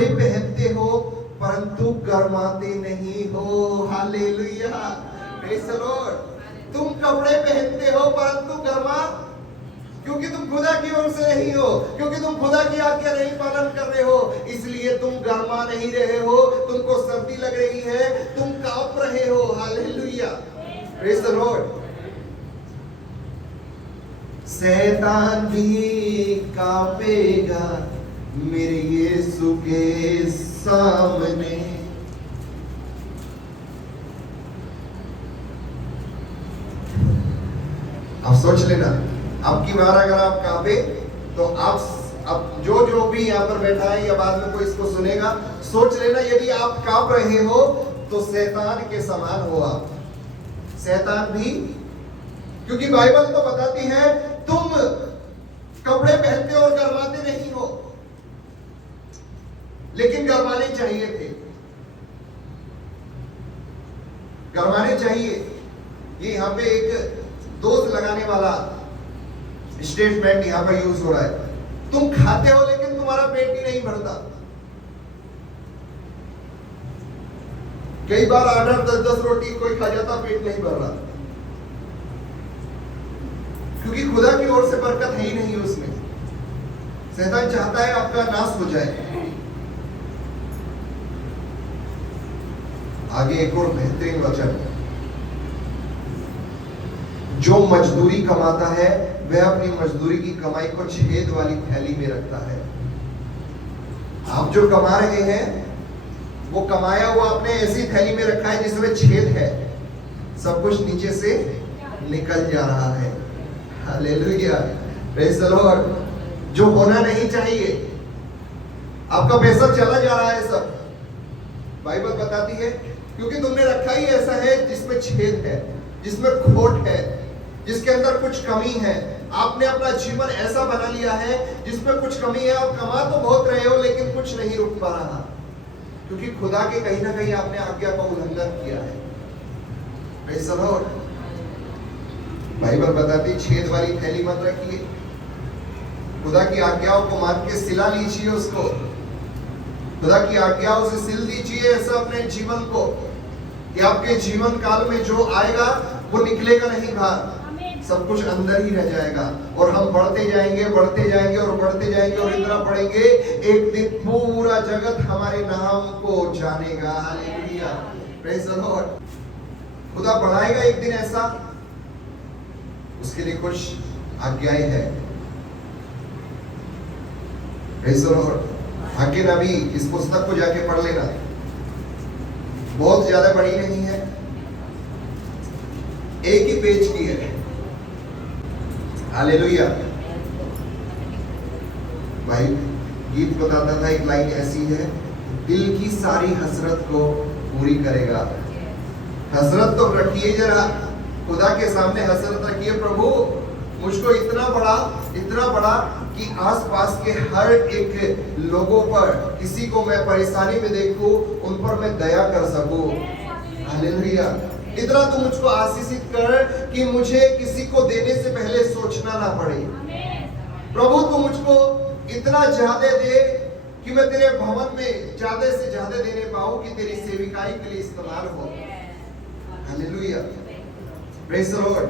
कपड़े पहनते हो परंतु गर्माते नहीं हो। Hallelujah, praise the Lord. तुम कपड़े पहनते हो परंतु गर्मा, क्योंकि तुम खुदा की ओर से नहीं हो, क्योंकि तुम खुदा की आज्ञा नहीं पालन कर रहे हो, इसलिए तुम गर्मा नहीं रहे हो, तुमको सर्दी लग रही है, तुम कांप रहे हो। Hallelujah, praise the Lord. शैतान भी कांपेगा मेरे यीशु के सामने। आप सोच लेना, अब की बार अगर आप कांपे तो आप अब जो भी यहाँ पर बैठा है या बाद में कोई इसको सुनेगा, सोच लेना यदि आप कांप रहे हो तो शैतान के समान हो आप। शैतान भी, क्योंकि बाइबल तो बताती है तुम कपड़े पहनते हो और गर्माते नहीं हो, लेकिन गर्माने चाहिए थे, गर्माने चाहिए। ये यहाँ पे एक दोष लगाने वाला स्टेटमेंट यहां पर यूज हो रहा है। तुम खाते हो लेकिन तुम्हारा पेट ही नहीं भरता। कई बार 8-8, 10-10 रोटी कोई खा जाता, पेट नहीं भर रहा, क्योंकि खुदा की ओर से बरकत है ही नहीं उसमें। शैतान चाहता है आपका नाश हो जाए। आगे एक और बेहतरीन वचन, जो मजदूरी कमाता है वह अपनी मजदूरी की कमाई को छेद वाली थैली में रखता है। आप जो कमा रहे हैं वो कमाया हुआ आपने ऐसी थैली में रखा है जिसमें छेद है, सब कुछ नीचे से निकल जा रहा है। Hallelujah, praise the Lord. जो होना नहीं चाहिए, आपका पैसा चला जा रहा है सब, बाइबल बताती है, क्योंकि तुमने रखा ही ऐसा है जिसमें छेद है, जिसमें खोट है, जिसके अंदर कुछ कमी है। आपने अपना जीवन ऐसा बना लिया है जिसमें कुछ कमी है। आप कमा तो बहुत रहे हो लेकिन कुछ नहीं रुक पा रहा, क्योंकि खुदा के कहीं ना कहीं आपने आज्ञा का उल्लंघन किया है। Praise the Lord. बाइबल बताती छेद वाली थैली मत रखिए, खुदा की आज्ञाओं को मान के सिला लीजिए उसको, खुदा की आज्ञाओं से सिल दीजिए ऐसा अपने जीवन को कि आपके जीवन काल में जो आएगा वो निकलेगा नहीं बाहर, सब कुछ अंदर ही रह जाएगा। और हम बढ़ते जाएंगे, बढ़ते जाएंगे और बढ़ते जाएंगे और इतना बढ़ेंगे, एक दिन पूरा जगत हमारे नाम को जानेगा। Hallelujah, praise the Lord. खुदा बढ़ाएगा एक दिन ऐसा, उसके लिए कुछ आज्ञाएं हैं। Praise the Lord. आगे नबी इस पुस्तक को जाके पढ़ लेना, बहुत ज्यादा बड़ी नहीं है, एक ही पेज की है। हालेलुया। भाई गीत बताता था, एक लाइन ऐसी है, दिल की सारी हसरत को पूरी करेगा। हसरत तो रखिए जरा, खुदा के सामने हसरत रखिए, प्रभु मुझको इतना बड़ा कि आसपास के हर एक लोगों पर, किसी को मैं परेशानी में देखूं, उन पर मैं दया कर सकूं। हालेलुया। इतना तू मुझको आशीषित कर कि मुझे किसी को देने से पहले सोचना ना पड़े। प्रभु तू मुझको इतना ज्यादा दे कि मैं तेरे भवन में ज्यादा से ज्यादा देने पाऊं कि तेरी सेविकाई के लिए इस्तेमाल हो। Hallelujah, praise the Lord.